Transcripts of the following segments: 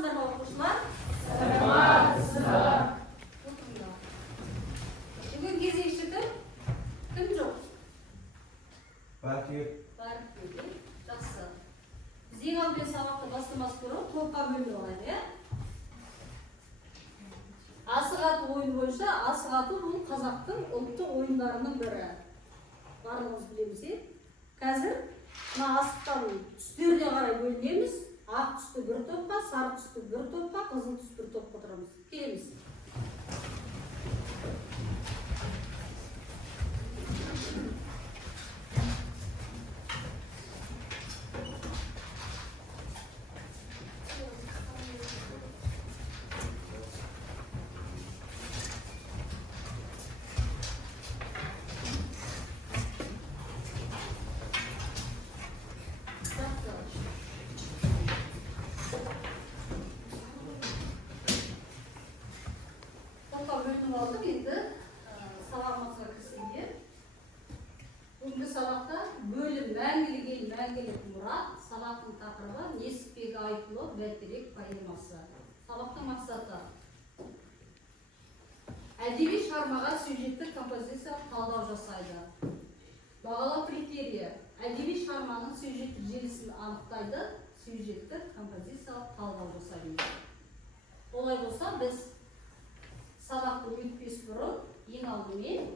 саламатсыздар ма оқушылар? Саламатсыздар. Бүгін кезекші кім? Кім жоқ? Бар түгел. Бар түгел. Жақсы. Біз ең алдымен сабақты бастамас бұрын топқа бөлініп алайық, иә? Асық ату ойын бойынша, асық ату бұл қазақтың ұлттық ойындарының бірі. Барлығымыз білеміз, е? Қазір мына асықтан түстеріне қарай бөлінеміз. Ақ түсті бір топқа, сары түсті бір топқа, қызыл түсті бір топқа тұрамыз. Келеміз. Алдық енді сабағымызға кірісуге. Бүгінгі сабақта бөлім мәңгілік ел мәңгілік мұрат сабақтың тақырыбы Несіпбек Айтұлы Бәйтерек поэмасы. Сабақтың мақсаты әдеби шығармаға сюжеттік композициялық талдау жасайды. Бағалау критерийі әдеби шығарманың сюжеттік желісін анықтайды, сюжеттік композициялық талдау жасайды. Олай болса біз сабақты өтпес бұрын ең алдымен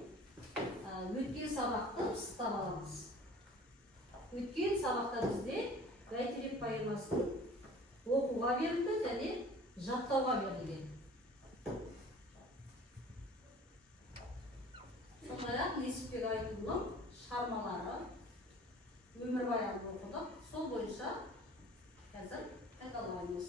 өткен сабақты пысықтап аламыз. Өткен сабақта бізде Бәйтерек поэмасын оқуға берілді және жаттауға берілген. Сондай-ақ Несіпбек Айтұлының шығармалары өмірбаянын оқыдық. Сол бойынша қазір қайталаймыз.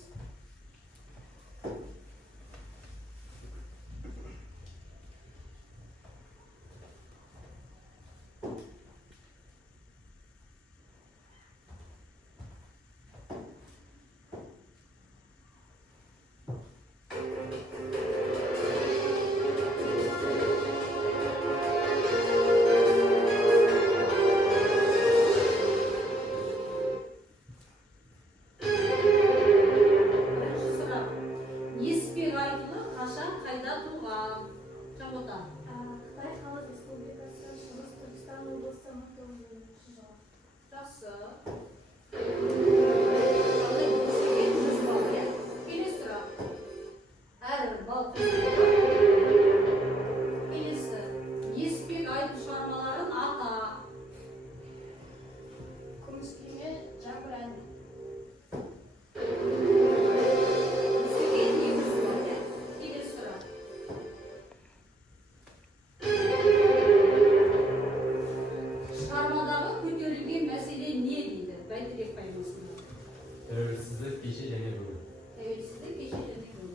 Тәуелсіздік кеше және бүгін. Тәуелсіздік кеше және бүгін.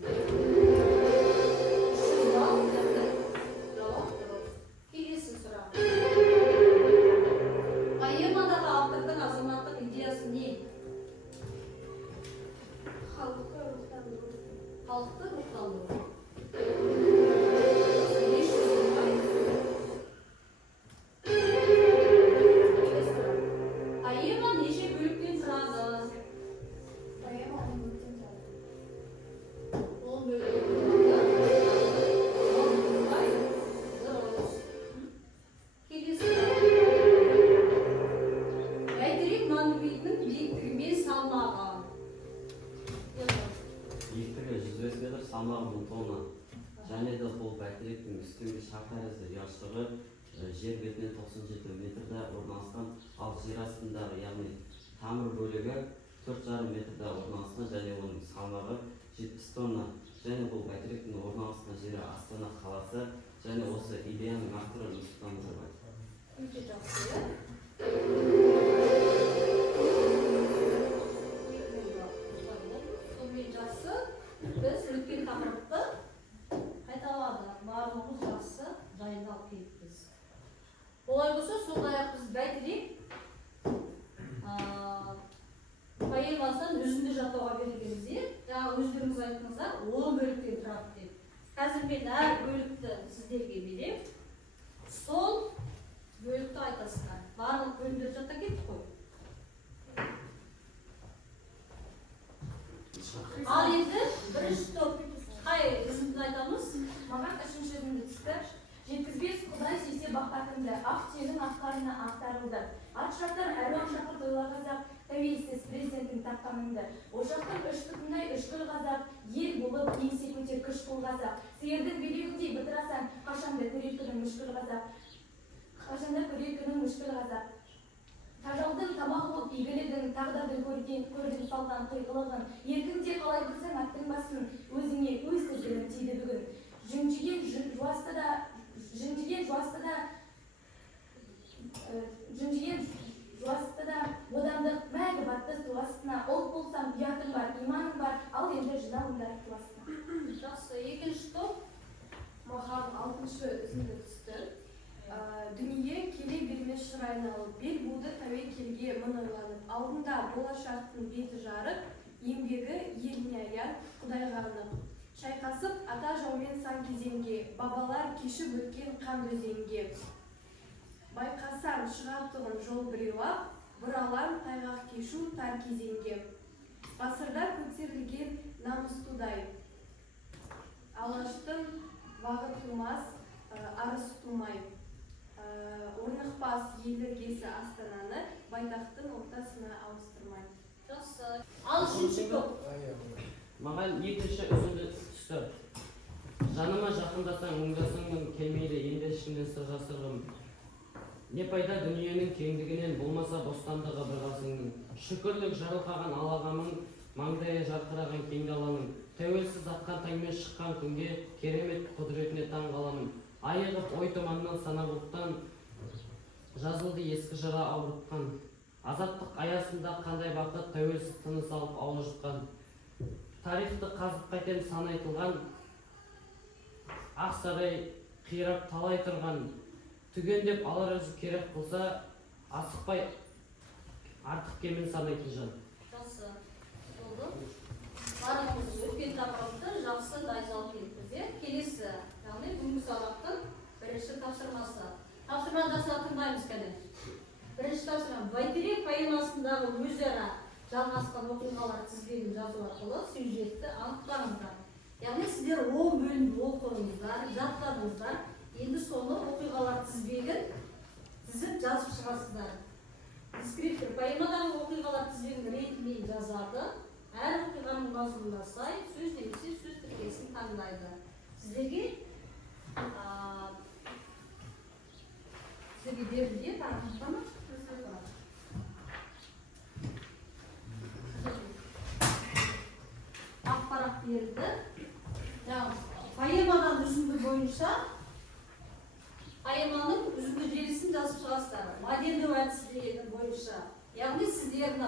Келесі сұрақ. Поэмадағы автордың азаматтық идеясы не? Халықты рухтандыру. Поэма неше бөліктен тұрады? Бәйтерек монументінің биіктігі мен салмағы. Биіктігі 105 метр, салмағы 1000 тонна. Және де бұл бәйтеректің үстіңгі шар тәрізді ұяшығы жер бетінен 97 метрде орналасқан, ал жер астындағы, яғни тамыр бөлігі 4,5 метрде орналасқан және оның салмағы 70 тонна. Және бұл бәйтеректің орналасқан жері Астана қаласы және осы идеяның авторы Нұрсұлтан Назарбаев. Өте жақсы. Сонымен жақсы, біз өткен тақырыпты қайталадық. Барлығымыз жақсы дайындалып кеттік. Олай болса, сондай-ақ біз Бәйтерек поэмасынан үзінді жаттауға берілгенімізде, жаңа өздеріңіз айттыңыздар, 10 бөліктен тұрады деп. Қазір мен әр бөлікті сіздерге берем. Сол бөлікті айтасыздар. Барлық бөлімдер жатта кеттік қой. Ал енді бірінші топ қай үзіндіні айтамыз? Маған үшінші үзінді түсті. Жеткізбес Құдай сүйсе бақытымды, ақ түйенің ақтарына ақтарылды. Ат шаптар әруақ шақыр тойлар қазақ, тәуелсіз президенттің таққаныңды. Ошақтың үш бүтіндей үшкіл қазақ, ел болып еңсе көтер күш қол қазақ. Сиырдың белегіндей бытырасаң, қашанда көрер күнің мүшкіл қазақ. Қашанда көрер күнің мүшкіл қазақ. Тажалдың тамақ болып игілігін, тағдырдың көрген салған қиғылығын, еркінде қалай білсең аттың басын, өзіңе өз тізгінің тиді бүгін. Жүнжіген жуасты да бодандық мәңгі батты туасына, ұлт болсам ұятың бар, иманың бар, ал енді жиналыңдар туасына. Жақсы, екінші топ. Маған алтыншы үзінді түсті. Дүние келе бермес шыр айналып, бел буды тәуекелге мың ойланып, алдында болашақтың беті жарық, еңбегі еліне аяр, Құдайға анық. Шайқасып ата жаумен сан кезеңге, бабалар кешіп өткен қан өзенге. Байқасаң шығартығын жол біреу-ақ, бұралаң тайғақ кешу тар кезеңге. Ғасырда көтерілген намыс тудай, алаштың вағы тумас, арыс тумай. Орнықпас ел іргесі астананы, байтақтың ортасына ауыстырмай. Жақсы. Ал үшінші топ. Маған екінші үзінді түсті. Жаныма жақындасаң, мұңдасыңмын, келмейді енді ішімнен сыр жасырғым. Не пайда дүниенің кеңдігінен, болмаса бостандығы бір ғасыңның. Шүкірлік жарылқаған алағамың, маңдайы жарқыраған кең даланың. Тәуелсіз атқан таңмен шыққан күнге, керемет құдіретіне таң қаламын. Айығып ой тұманнан сана бұлттан, жазылды ескі жыра ауыртқан. Азаттық аясында қандай бақыт, тәуелсіз тыныс алып ауыл жұтқан. Тарихты қазып қайтем сан айтылған, ақ сарай қирап талай тұрған. Түгендеп алар өзі керек болса, асықпай артық кемен санайтын жан. Жақсы. Болды. Барлығымыз өткен тақырыпты жақсы дайындалып кеттік. Келесі, яғни бүгінгі сабақтың бірінші тапсырмасы. Тапсырманы жасап тыңдаймыз кәне. Бірінші тапсырма. Бәйтерек поэмасындағы өзара жалғасқан оқиғалар тізбегін жазу арқылы сюжетті анықтаңыздар. Яғни сіздер 10 бөлімді оқыңыздар, жаттадыңыздар. Енді соны оқиғалар тізбегін тізіп жазып шығасыздар. Дескриптор поэмадағы оқиғалар тізбегін ретімен жазады. Әр оқиғаның мазмұнына сай сөз немесе сөз тіркесін таңдайды. Сіздерге берілген тақырыптан ақпарат берілді. Поэмадан үзінді бойынша поэманың үзінді желісін жазып шығасыздар. Модельдеу әдісі бойынша. Яғни сіздер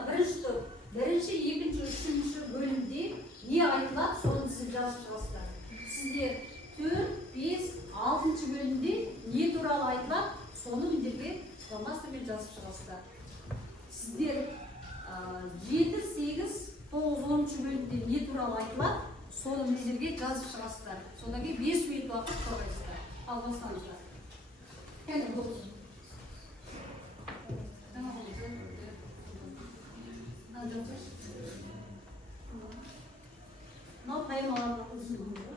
бірінші, екінші, үшінші бөлімде не айтылады, соны сіз жазып шығасыздар. Сіздер 4, 5, 6 бөлімде не туралы айтылады, соны мендерге формасымен жазып шығасыздар. Сіздер 7, 8, 9, 10 бөлімде не туралы айтылады, соны мендерге жазып шығасыздар. Содан кейін 5 минут уақыт қорғайсыздар. Ал бастаңыздар. Кәне болсын. Мынау поэмалардың ұзындығы.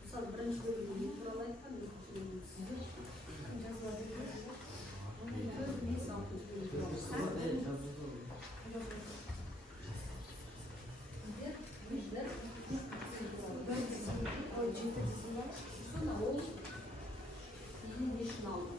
Мысалы бірінші бөлімде не туралы айтқан, екінші бөлімде сіздер жазылады. 4, 5, 6 бөлім. Sonra o sizin yaşını aldı.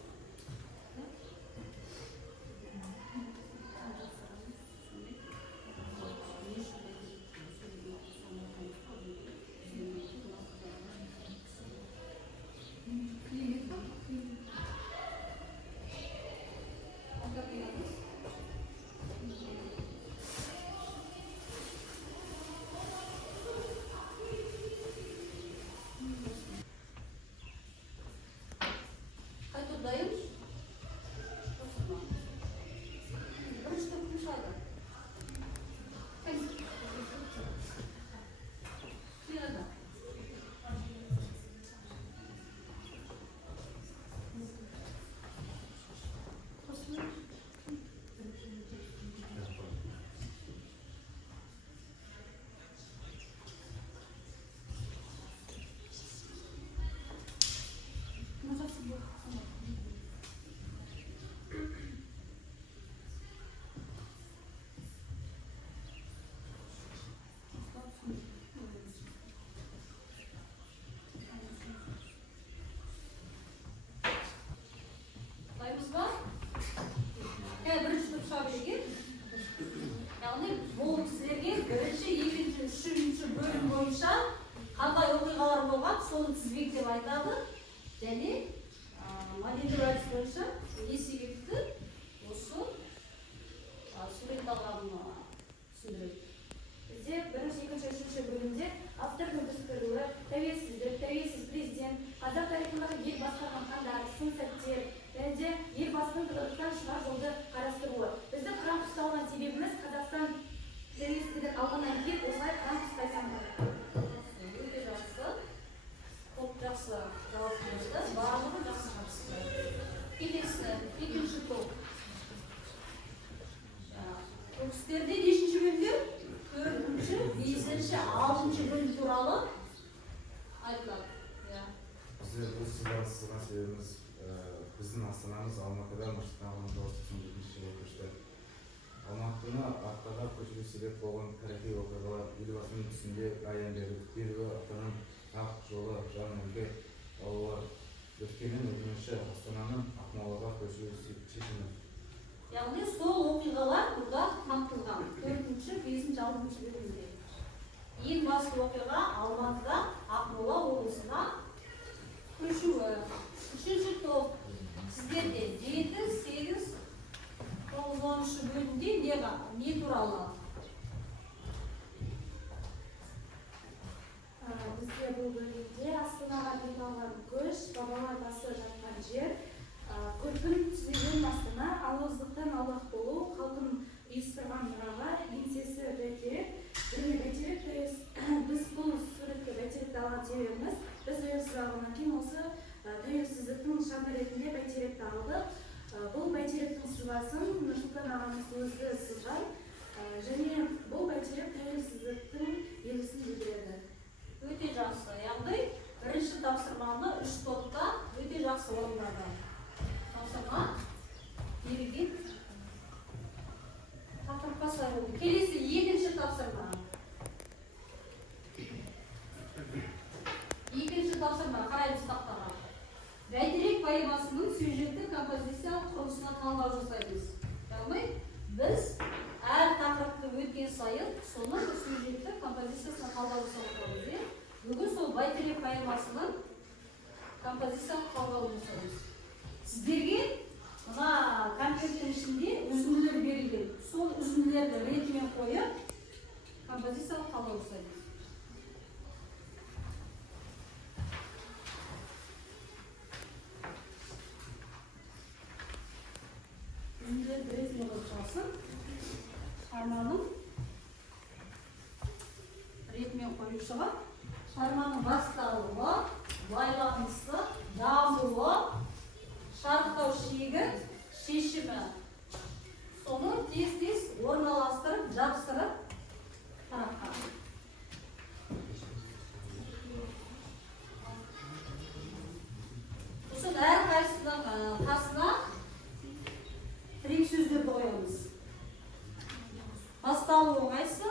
соны тізбектеп айтады және модельдеу әдісі бойынша не себепті осы сурет алғанын түсіндіреді. Бізде бірінші, екінші, үшінші бөлімде автордың дәстүрлі, тәуелсіздік, тәуелсіз президент, қазақ тарихындағы ел басқарған хандар, сын сәттер, және де елбасының тығырықтан шығар жолды қарастыруы. Біздің құрам ұсталған себебіміз Қазақстан тәуелсіздігін алғаннан кейін осылай құрам ұстайсам. Өте жақсы. Топ жақсы жауап берді. Барлығы жақсы қатысты. Келесі, екінші топ. Бұл кісілерде нешінші бөлімдер? 4-ші, 5-ші, 6-ші бөлім туралы айтылады. Бізде бұл сызған себебіміз біздің астанамыз Алматыда Нұрсұлтан 1997 жылы көшті. Алматыны артқа көшуге себеп болған тарихи оқиғалар елбасының түсінде аян берді. Белгі астананың ақ жолы, жан өлке балалар өткеннен өкініші астананың Ақмолаға көшуге шешімі. Яғни сол оқиғалар burada қамтылған 4-ші, 5-ші, 6-ші бөлімде. Ең басты оқиға Алматыда Ақмола облысына көшуі. Үшінші топ сіздерде 7, 8, 9, 10-ші бөлімде не туралы? Бізде бұл бөлімде Астанаға бет алған көш, бабалар басы жатқан жер, көркін түзеген астана, алауыздықтан аулақ болу, халқын ұйыстырған мұраға, еңсесі бәйтерек. Және бәйтерек, біз бұл суретке бәйтеректі алған себебіміз, біз тәуелсіз алғаннан кейін осы тәуелсіздіктің шаңы ретінде бәйтеректі алдық. Бұл бәйтеректің сызбасын Нұрсұлтан ағамыз өзі сызған, және бұл бәйтерек тәуелсіздіктің белгісін білдіреді. Өте жақсы. Яғни бірінші тапсырманы 3 топта өте жақсы орындады. Тапсырма берілген тақырыпқа сай болды. Келесі екінші тапсырма. Екінші тапсырма қараймыз тақтаға. Бәйтерек поэмасының сюжетті композициялық құрылысына талдау жасаймыз. Яғни біз әр тақырыпты өткен сайын соның сюжетті композициясына талдау жасаймыз. Бүгін сол Бәйтерек поэмасының композициялық талдауын жасаймыз. Сіздерге мына концерттің ішінде үзінділер берілген. Сол үзінділерді ретімен қойып композициялық талдау жасаймыз. Үзінділерді ретімен қойып шығасын. Шығарманың ретімен қойып шығып, шығарманың басталуы, байланысы, дамуы, шарықтау шегі, шешімі. Соны тез-тез орналастырып, жапсырып тараққа. Сосын әр қайсының қасына тірек сөздерді қоямыз. Басталуы қайсы?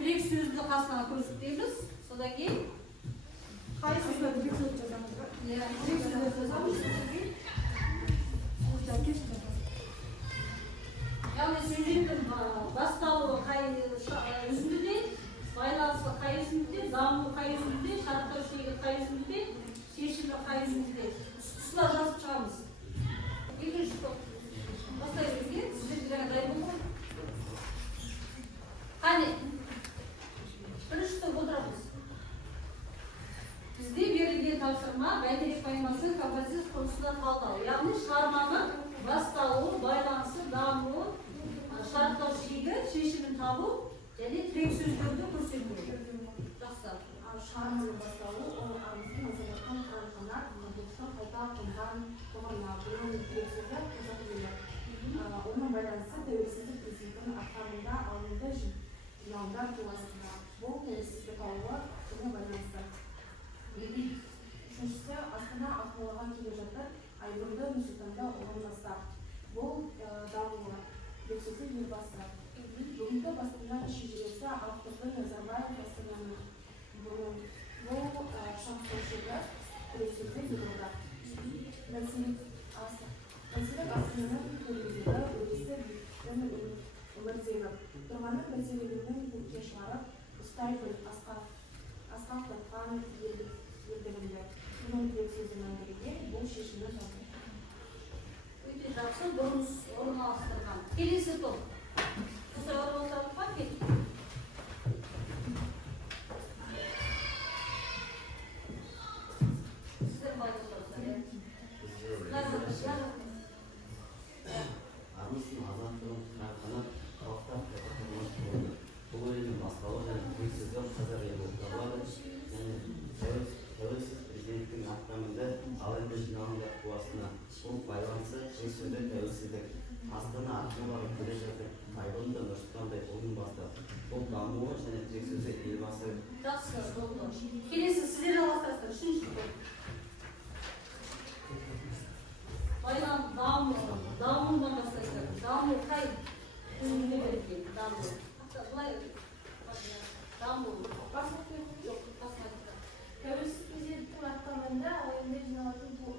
Тірек сөзді қасына көрсетеміз. Содан кейін қайсы тірек сөз жазамыз ба? Тірек сөз жазамыз. Яғни сюжеттің басталуы қай үзіндіде, байланысы қай үзіндіде, дамуы қай үзіндіде, шарықтау шегі қай үзіндіде, шешімі қай үзіндіде. Тұсына жазып шығамыз. Екінші топ. Бастаймызге, сіздерге жаңа дайын болған. Қане, бірінші топ отырамыз. Бізде берілген тапсырма Бәйтерек поэмасының композициялық құрылысына талдау. Яғни шығарманың басталуы, байланысы, дамуы, шарықтау шегі, шешімін табу және тірек сөздерді көрсету. Жақсы. Шығарманың басталуы, ол аңыздың азаматтың қанат, мұндықтың қайта қонған қоғамына бұның тірек сөзі қазақ елі. Оның байланысы тәуелсіздік президентінің атқарында алдында жиналдар туасында. Бұл тәуелсіздік алуы бұның байланысы. Үшіншісі, Астана Ақмолаға келе жатыр. айбынды Нұрсұлтанда орналасты. Бұл дамуы бексөзі елбасы. Бүгінгі бастаманың шежіресі авторы Назарбаев Астананың бұл шаңқошығы күресуде жүрді. Мәселен Астананың көрмедегі өресі биіктің өмірдегі тұрғаны мәселелерінің көкке шығарып, ұстайтын асқақ тапқан елдігінде. Мұның сөзі мәңгілікке бұл шешімді жалпы. Өте жақсы, дұрыс орналастырған. Келесі топ. Осы орналастырған кел. Сіздер байқасыздар. армысың азаттығын қыраққаны халықтар тұрмыс болды. Бұл елдің бастауы және тәуелсіздік қазақ елі болып табылады. Және тәуелсіз президенттің ақтамында алайда жиналымдар қуасына бұл байланысы сөзді тәуелсіздік. Астана арқылы барып келе жатыр. Айбынды Нұрсұлтандай ұлын бастап. Бұл дамуы және тек сөзі елбасы. Жақсы, болды. Келесі сіздер аластырасыздар. Үшінші топ. Дамуынан бастайсыздар. Даму қай тізімде берілген? Даму. Даму. Тәуелсіз президенттің ақтамында алайда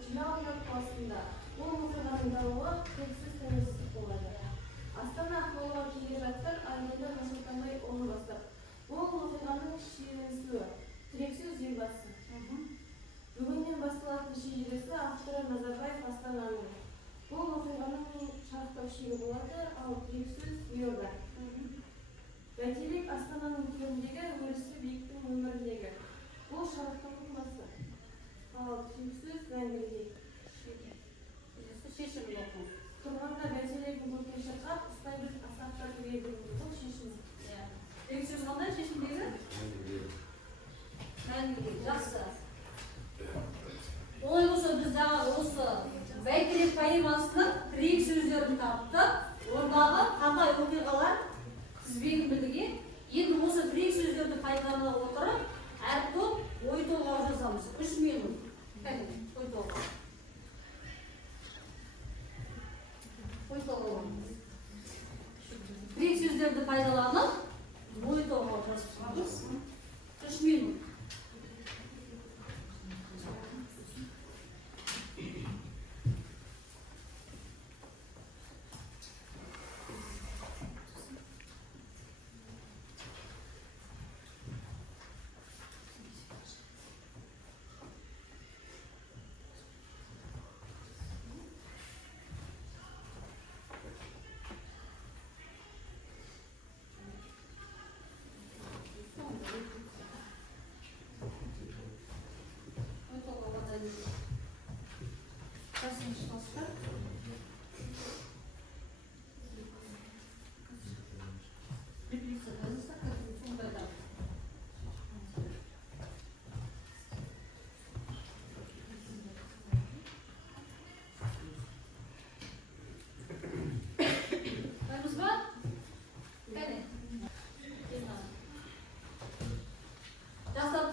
жиналымдар қуасында бұл оқиғаның дамуы тексіз тәуелсіздік болады. Астана ақмолаға келе жатыр, айбынды Нұрсұлтандай ұлы бастап. Бұл оқиғаның шиеленісуі тірексіз елбасы. Бүгіннен басталатын шежіресі авторы Назарбаев Астананың. Бұл оқиғаның шарықтау шегі болады, ал тірексіз елорда. Бәйтерек Астананың төріндегі өрісі биіктің өміріндегі. Бұл шарықтау құбылысы. Ал тірексіз мәңгілік. Шешім жоқ. Тұрғанда бәйтерегін көкке шырқап, ұстайтын асқақтар елдігінде. Бұл шешім. Тірексіз қандай шешімдегі? Мәңгілік. Жақсы. Олай болса біз осы Бәйтерек поэмасының тірек сөздерін таптық, ондағы қандай оқиғалар тізбегін білдіген. Енді осы тірек сөздерді пайдалана отырып, әр топ ой толғау жасамыз. 3 минут. Ой толғау. Ой толғау. Тірек сөздерді пайдаланып, ой толғау жасамыз. 3 минут.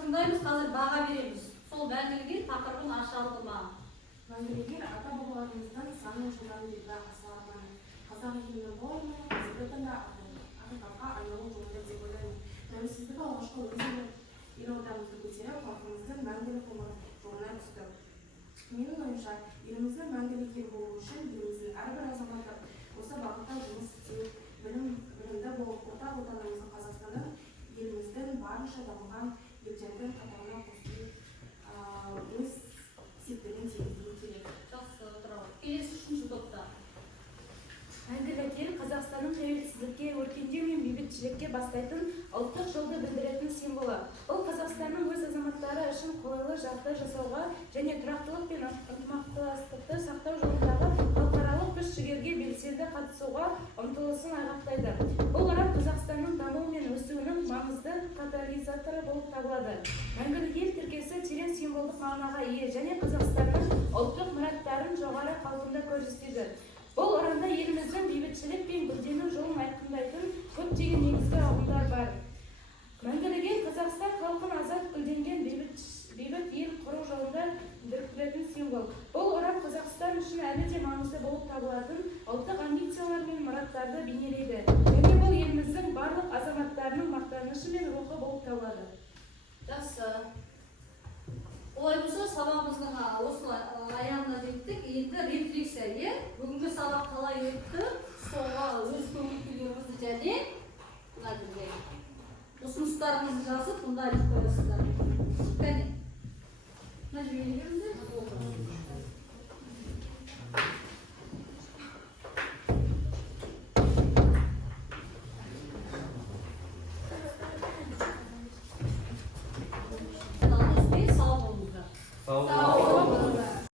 Тыңдаймыз, қазір баға береміз. Сол мәңгілік тақырыбын ашалды ма? Мәңгілік ата-бабаларымыздан санын жылдан бері асылған қазақ елінің болуы қазіргі таңда ақиқатқа айналу жолында деп ойлаймын. Тәуелсіздік алғашқы өзінің елордамызды көтеріп, халқымыздың мәңгілік жолына түсті. Менің ойымша, еліміздің мәңгілік ел болуы үшін еліміздің әрбір азаматы осы бағытта жұмыс істеу, білімді болып, ортақ отанымыздың Қазақстанның еліміздің барынша дамыған елдердің қатарына қосылып өз септігін тигізуі керек. Жақсы, тұрау. Келесі 3-ші топта. Мәңгілік ел Қазақстанның тәуелсіздікке, өркендеу мен бейбітшілікке бастайтын ұлттық жолды білдіретін символы. Бұл Қазақстанның өз азаматтары үшін қолайлы жағдай жасауға және тұрақтылық пен ынтымақтастықты сақтау жолындағы халықаралық күш-жігерге белсенді қатысуға ұмтылысын айғақтайды. Бұл оран Қазақстанның дамуы мен өсуінің маңызды катализаторы болып табылады. Мәңгілік ел тіркесі терең символдық мағынаға ие және Қазақстанның ұлттық мұраттарын жоғары қалпында көрсетеді. Бұл оранда еліміздің бейбітшілік пен гүлдену жолын айқындайтын көптеген негізгі ұғымдар бар. Мәңгілік ел Қазақстан халқын азат гүлденген бейбіт ел құру жолында біріктіретін символ. Бұл оран Қазақстан шарттарды бейнелейді және бұл еліміздің барлық азаматтарының мақтанышы мен рухы болып табылады. Жақсы. Олай болса, сабағымыздың осылай аяғына жеттік. Енді рефлексия, бүгінгі сабақ қалай өтті, соға өз көңіл-күйлеріңізді және мына жерде ұсыныстарыңызды жазып, мұнда айтып қоясыздар. Кәне. Мына жерге келіңіздер. Сау болыңыздар. Sağ olun.